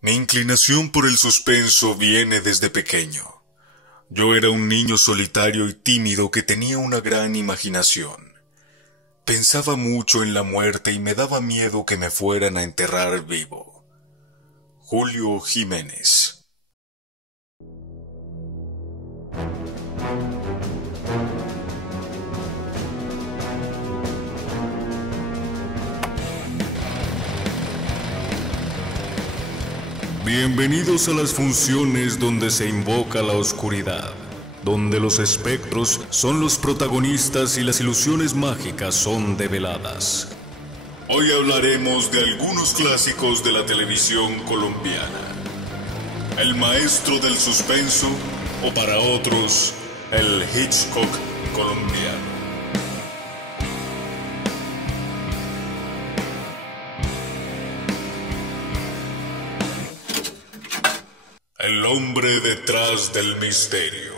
Mi inclinación por el suspenso viene desde pequeño. Yo era un niño solitario y tímido que tenía una gran imaginación. Pensaba mucho en la muerte y me daba miedo que me fueran a enterrar vivo. Julio Jiménez. Bienvenidos a las funciones donde se invoca la oscuridad, donde los espectros son los protagonistas y las ilusiones mágicas son develadas. Hoy hablaremos de algunos clásicos de la televisión colombiana. El maestro del suspenso, o para otros, el Hitchcock colombiano. El hombre detrás del misterio.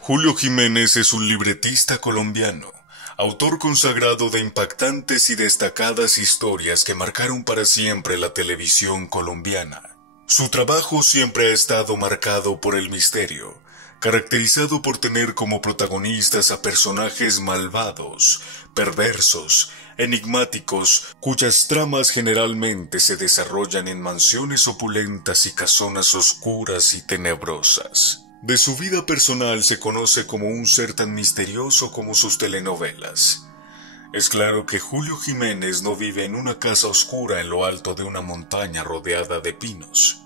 Julio Jiménez es un libretista colombiano, autor consagrado de impactantes y destacadas historias que marcaron para siempre la televisión colombiana. Su trabajo siempre ha estado marcado por el misterio, caracterizado por tener como protagonistas a personajes malvados, perversos, enigmáticos, cuyas tramas generalmente se desarrollan en mansiones opulentas y casonas oscuras y tenebrosas. De su vida personal se conoce como un ser tan misterioso como sus telenovelas. Es claro que Julio Jiménez no vive en una casa oscura en lo alto de una montaña rodeada de pinos.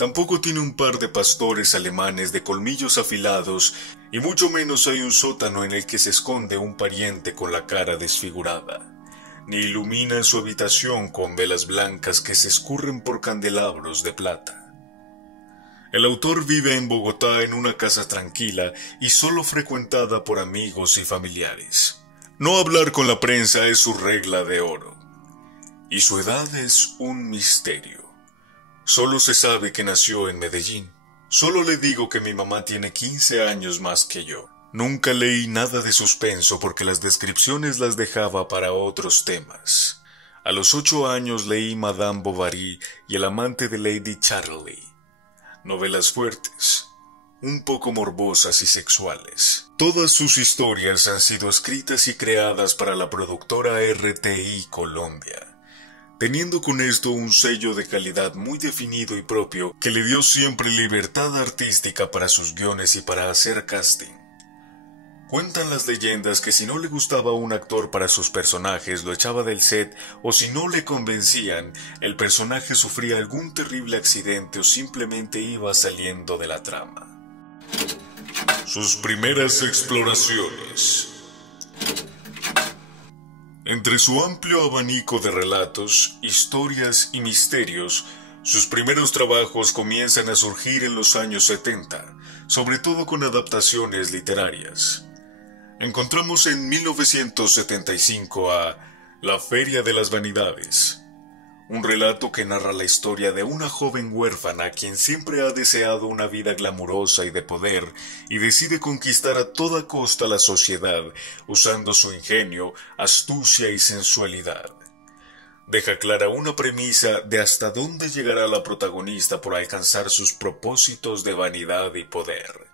Tampoco tiene un par de pastores alemanes de colmillos afilados, y mucho menos hay un sótano en el que se esconde un pariente con la cara desfigurada, ni ilumina su habitación con velas blancas que se escurren por candelabros de plata. El autor vive en Bogotá en una casa tranquila y solo frecuentada por amigos y familiares. No hablar con la prensa es su regla de oro, y su edad es un misterio. Solo se sabe que nació en Medellín. Solo le digo que mi mamá tiene 15 años más que yo. Nunca leí nada de suspenso porque las descripciones las dejaba para otros temas. A los 8 años leí Madame Bovary y El amante de Lady Chatterley. Novelas fuertes, un poco morbosas y sexuales. Todas sus historias han sido escritas y creadas para la productora RTI Colombia, teniendo con esto un sello de calidad muy definido y propio que le dio siempre libertad artística para sus guiones y para hacer casting. Cuentan las leyendas que si no le gustaba un actor para sus personajes lo echaba del set, o si no le convencían, el personaje sufría algún terrible accidente o simplemente iba saliendo de la trama. Sus primeras exploraciones. Entre su amplio abanico de relatos, historias y misterios, sus primeros trabajos comienzan a surgir en los años 70, sobre todo con adaptaciones literarias. Encontramos en 1975 a La Feria de las Vanidades, un relato que narra la historia de una joven huérfana quien siempre ha deseado una vida glamurosa y de poder y decide conquistar a toda costa la sociedad usando su ingenio, astucia y sensualidad. Deja clara una premisa de hasta dónde llegará la protagonista por alcanzar sus propósitos de vanidad y poder.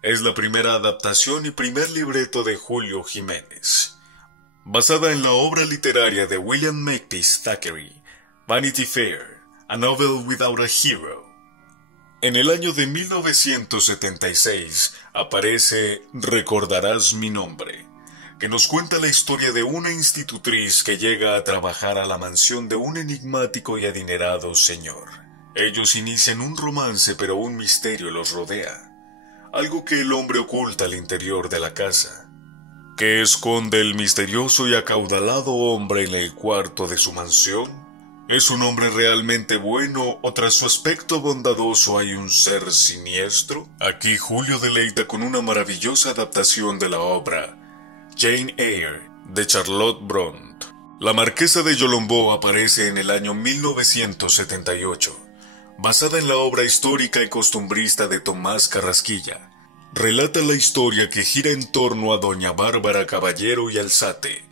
Es la primera adaptación y primer libreto de Julio Jiménez, basada en la obra literaria de William Makepeace Thackeray, Vanity Fair, A Novel Without a Hero. En el año de 1976 aparece Recordarás mi nombre, que nos cuenta la historia de una institutriz que llega a trabajar a la mansión de un enigmático y adinerado señor. Ellos inician un romance, pero un misterio los rodea, algo que el hombre oculta al interior de la casa. ¿Qué esconde el misterioso y acaudalado hombre en el cuarto de su mansión? ¿Es un hombre realmente bueno o tras su aspecto bondadoso hay un ser siniestro? Aquí Julio deleita con una maravillosa adaptación de la obra Jane Eyre, de Charlotte Brontë. La Marquesa de Yolombó aparece en el año 1978, basada en la obra histórica y costumbrista de Tomás Carrasquilla. Relata la historia que gira en torno a doña Bárbara Caballero y Alzate,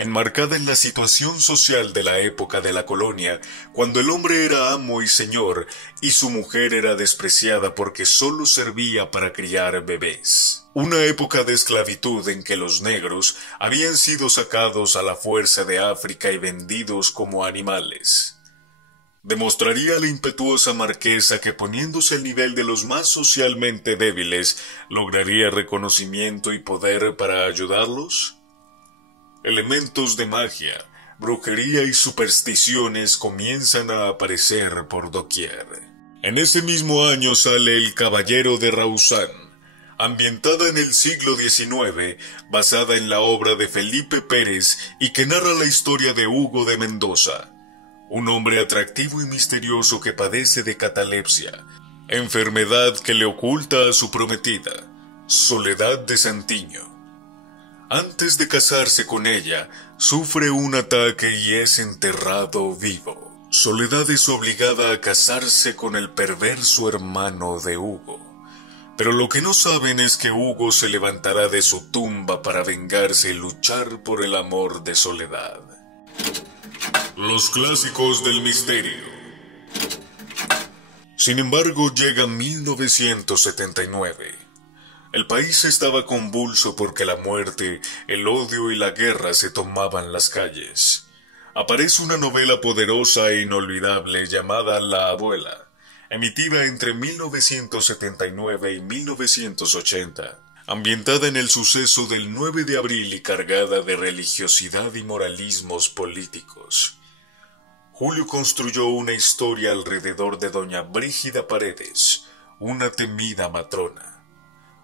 enmarcada en la situación social de la época de la colonia, cuando el hombre era amo y señor y su mujer era despreciada porque solo servía para criar bebés. Una época de esclavitud en que los negros habían sido sacados a la fuerza de África y vendidos como animales. Demostraría a la impetuosa marquesa que poniéndose al nivel de los más socialmente débiles, lograría reconocimiento y poder para ayudarlos. Elementos de magia, brujería y supersticiones comienzan a aparecer por doquier. En ese mismo año sale El Caballero de Rausán, ambientada en el siglo XIX, basada en la obra de Felipe Pérez y que narra la historia de Hugo de Mendoza, un hombre atractivo y misterioso que padece de catalepsia, enfermedad que le oculta a su prometida, Soledad de Santiño. Antes de casarse con ella, sufre un ataque y es enterrado vivo. Soledad es obligada a casarse con el perverso hermano de Hugo. Pero lo que no saben es que Hugo se levantará de su tumba para vengarse y luchar por el amor de Soledad. Los clásicos del misterio. Sin embargo, llega 1979. El país estaba convulso porque la muerte, el odio y la guerra se tomaban las calles. Aparece una novela poderosa e inolvidable llamada La Abuela, emitida entre 1979 y 1980, ambientada en el suceso del 9 de abril y cargada de religiosidad y moralismos políticos. Julio construyó una historia alrededor de doña Brígida Paredes, una temida matrona,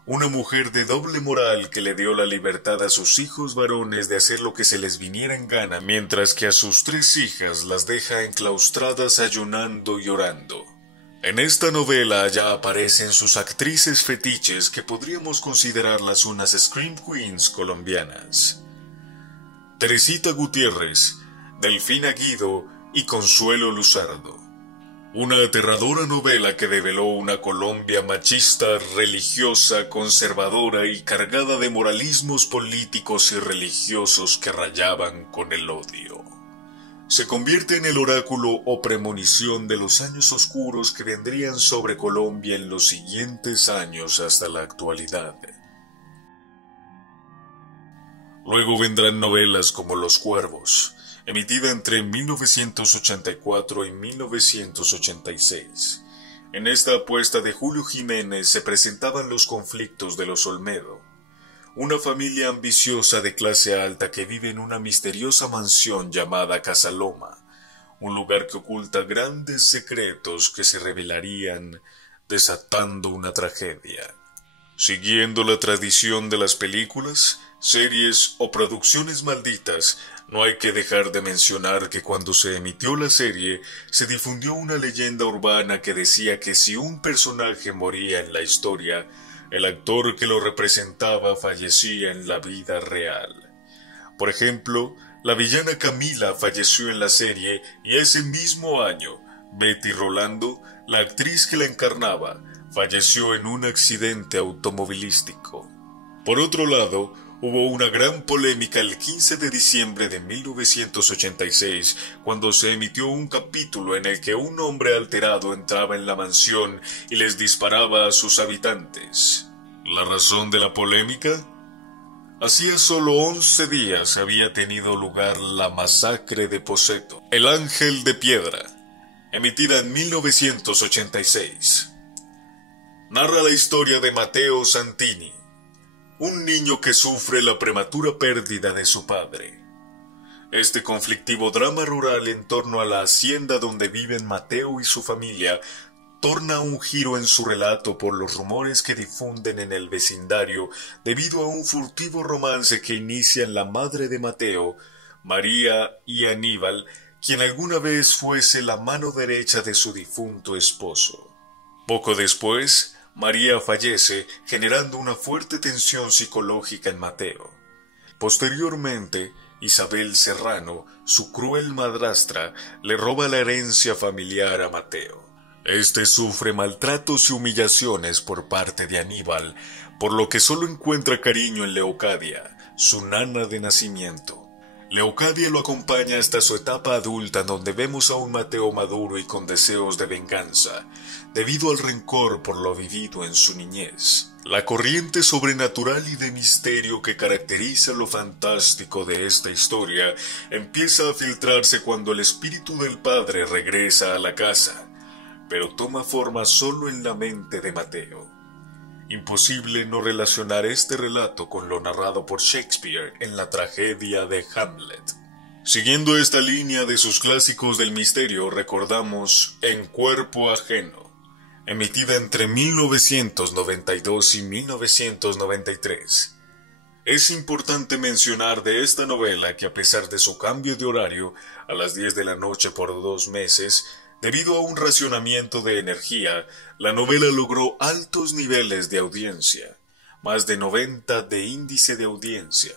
una mujer de doble moral que le dio la libertad a sus hijos varones de hacer lo que se les viniera en gana, mientras que a sus 3 hijas las deja enclaustradas ayunando y orando. En esta novela ya aparecen sus actrices fetiches que podríamos considerarlas unas Scream Queens colombianas: Teresita Gutiérrez, Delfina Guido y Consuelo Luzardo. Una aterradora novela que develó una Colombia machista, religiosa, conservadora y cargada de moralismos políticos y religiosos que rayaban con el odio. Se convierte en el oráculo o premonición de los años oscuros que vendrían sobre Colombia en los siguientes años hasta la actualidad. Luego vendrán novelas como Los Cuervos, emitida entre 1984 y 1986. En esta apuesta de Julio Jiménez se presentaban los conflictos de los Olmedo, una familia ambiciosa de clase alta que vive en una misteriosa mansión llamada Casa Loma, un lugar que oculta grandes secretos que se revelarían desatando una tragedia. Siguiendo la tradición de las películas, series o producciones malditas, no hay que dejar de mencionar que cuando se emitió la serie, se difundió una leyenda urbana que decía que si un personaje moría en la historia, el actor que lo representaba fallecía en la vida real. Por ejemplo, la villana Camila falleció en la serie y ese mismo año, Betty Rolando, la actriz que la encarnaba, falleció en un accidente automovilístico. Por otro lado, hubo una gran polémica el 15 de diciembre de 1986, cuando se emitió un capítulo en el que un hombre alterado entraba en la mansión y les disparaba a sus habitantes. ¿La razón de la polémica? Hacía solo 11 días había tenido lugar la masacre de Poseto, El Ángel de Piedra, emitida en 1986. Narra la historia de Matteo Santini, un niño que sufre la prematura pérdida de su padre. Este conflictivo drama rural en torno a la hacienda donde viven Mateo y su familia torna un giro en su relato por los rumores que difunden en el vecindario debido a un furtivo romance que inician la madre de Mateo, María, y Aníbal, quien alguna vez fuese la mano derecha de su difunto esposo. Poco después, María fallece, generando una fuerte tensión psicológica en Mateo. Posteriormente, Isabel Serrano, su cruel madrastra, le roba la herencia familiar a Mateo. Este sufre maltratos y humillaciones por parte de Aníbal, por lo que solo encuentra cariño en Leocadia, su nana de nacimiento. Leocadia lo acompaña hasta su etapa adulta, donde vemos a un Mateo maduro y con deseos de venganza, debido al rencor por lo vivido en su niñez. La corriente sobrenatural y de misterio que caracteriza lo fantástico de esta historia empieza a filtrarse cuando el espíritu del padre regresa a la casa, pero toma forma solo en la mente de Mateo. Imposible no relacionar este relato con lo narrado por Shakespeare en la tragedia de Hamlet. Siguiendo esta línea de sus clásicos del misterio, recordamos En cuerpo ajeno, emitida entre 1992 y 1993. Es importante mencionar de esta novela que a pesar de su cambio de horario a las 10 de la noche por 2 meses, debido a un racionamiento de energía, la novela logró altos niveles de audiencia, más de 90 de índice de audiencia,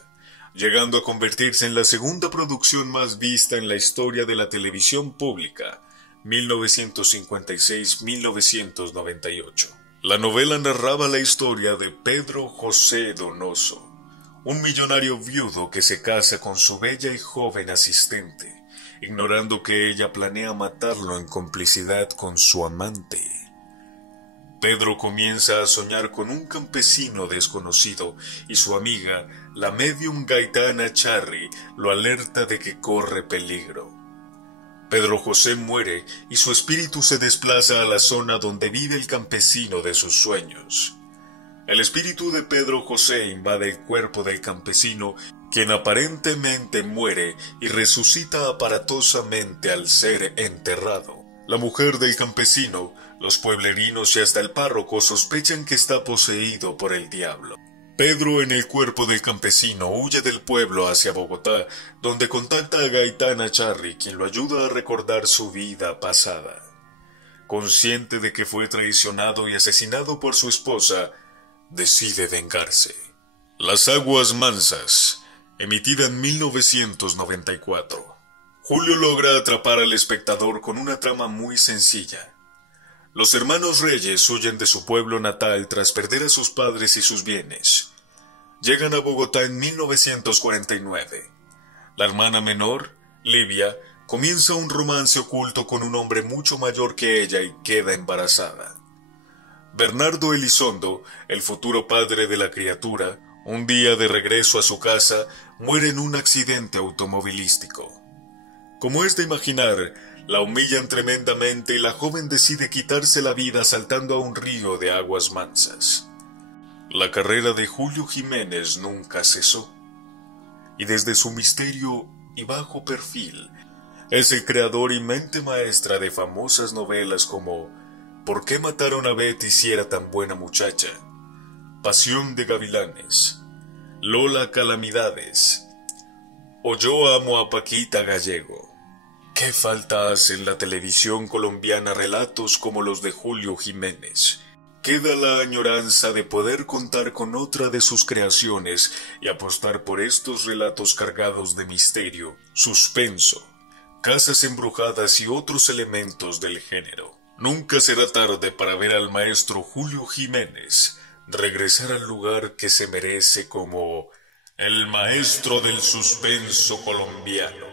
llegando a convertirse en la segunda producción más vista en la historia de la televisión pública, 1956-1998. La novela narraba la historia de Pedro José Donoso, un millonario viudo que se casa con su bella y joven asistente, ignorando que ella planea matarlo en complicidad con su amante. Pedro comienza a soñar con un campesino desconocido y su amiga, la medium Gaitana Charry, lo alerta de que corre peligro. Pedro José muere y su espíritu se desplaza a la zona donde vive el campesino de sus sueños. El espíritu de Pedro José invade el cuerpo del campesino, quien aparentemente muere y resucita aparatosamente al ser enterrado. La mujer del campesino, los pueblerinos y hasta el párroco sospechan que está poseído por el diablo. Pedro, en el cuerpo del campesino, huye del pueblo hacia Bogotá, donde contacta a Gaitana Charry, quien lo ayuda a recordar su vida pasada. Consciente de que fue traicionado y asesinado por su esposa, decide vengarse. Las aguas mansas, emitida en 1994. Julio logra atrapar al espectador con una trama muy sencilla. Los hermanos Reyes huyen de su pueblo natal tras perder a sus padres y sus bienes. Llegan a Bogotá en 1949. La hermana menor, Livia, comienza un romance oculto con un hombre mucho mayor que ella y queda embarazada. Bernardo Elizondo, el futuro padre de la criatura, un día de regreso a su casa, muere en un accidente automovilístico. Como es de imaginar, la humillan tremendamente y la joven decide quitarse la vida saltando a un río de aguas mansas. La carrera de Julio Jiménez nunca cesó, y desde su misterio y bajo perfil, es el creador y mente maestra de famosas novelas como ¿Por qué mataron a Betty si era tan buena muchacha?, Pasión de Gavilanes, Lola Calamidades, o Yo amo a Paquita Gallego. ¿Qué falta hace en la televisión colombiana relatos como los de Julio Jiménez? Queda la añoranza de poder contar con otra de sus creaciones y apostar por estos relatos cargados de misterio, suspenso, casas embrujadas y otros elementos del género. Nunca será tarde para ver al maestro Julio Jiménez regresar al lugar que se merece como el maestro del suspenso colombiano.